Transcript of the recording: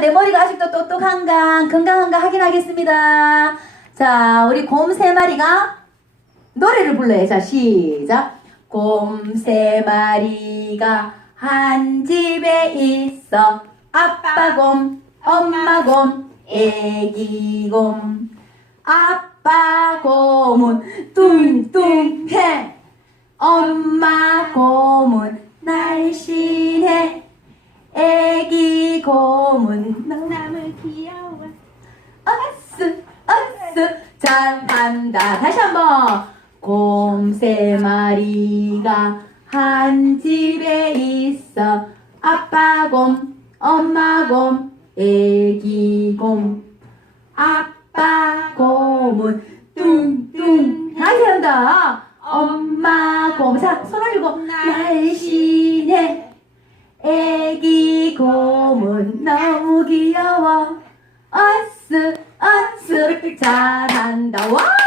내 머리가 아직도 똑똑한가, 건강한가 확인하겠습니다. 자, 우리 곰 세 마리가 노래를 불러요. 자, 시작. 곰 세 마리가 한 집에 있어. 아빠 곰, 엄마 곰, 애기 곰. 아빠 곰은 뚱뚱해. 엄마 곰은 곰은 너무 귀여워. 어스 어스 잘한다. 다시 한번. 곰 세 마리가 한 집에 있어. 아빠 곰 엄마 곰 애기 곰. 아빠 곰은 뚱뚱 다시 한다. 엄마 곰 자 손 올리고. 날씬해. 애기 곰 은 너무 귀여워. 어스 어스 잘한다. 와